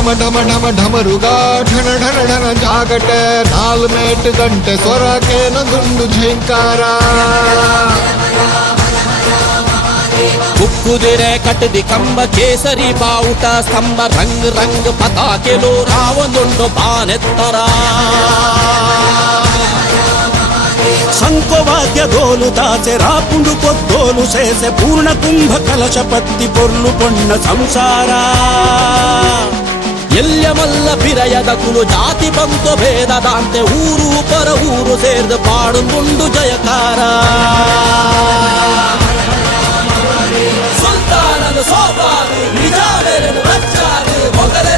ಢಮ ಢಮ ಢಮ ಢಮರುಗ ಢಣ ಢಣ ಢಣ ಜಾಗಟೆ ನಾಲ್ಮೇಟು ಗಂಟೆ ಸ್ವರಕೇನೊಂದುಂಡು ಝೇಂಕಾರ ಕುಕ್ಕುದಿರೆ ಕಟ್ಟದಿ ಕಂಬ ಕೇಸರಿ ಬಾವುಟ ಸ್ತಂಭ ರಂಗ್ ರಂಗ್ ಪತಾಕೆಲು ರಾವೊಂದುಂಡು ಬಾನೆತ್ತರ ಶಂಖವಾದ್ಯ ದೋಲು ತಾಸೆ ರಾಪುಂಡು ಪೊದ್ದೋಲು ಸೇಸೆ ಪೂರ್ಣ ಕುಂಭ ಕಲಶ ಪತ್ತಿ ಪೊರ್ಲು ಪೊಣ್ಣ ಸಂಸಾರ ಎಲ್ಯ ಮಲ್ಲ ಬಿರಯದ ಕುಲು ಜಾತಿ ಬಂತು ಭೇದದಾಂತೆ ಊರು ಪರ ಊರು ಸೇರ್ದು ಪಾಡುಂಡು ಜಯಕಾರ ಸುಲ್ತಾನದ ಸೋಪಾದು ನಿಜಾವೇನು ರಚ್ಚಾದು ಮೊದಲೇ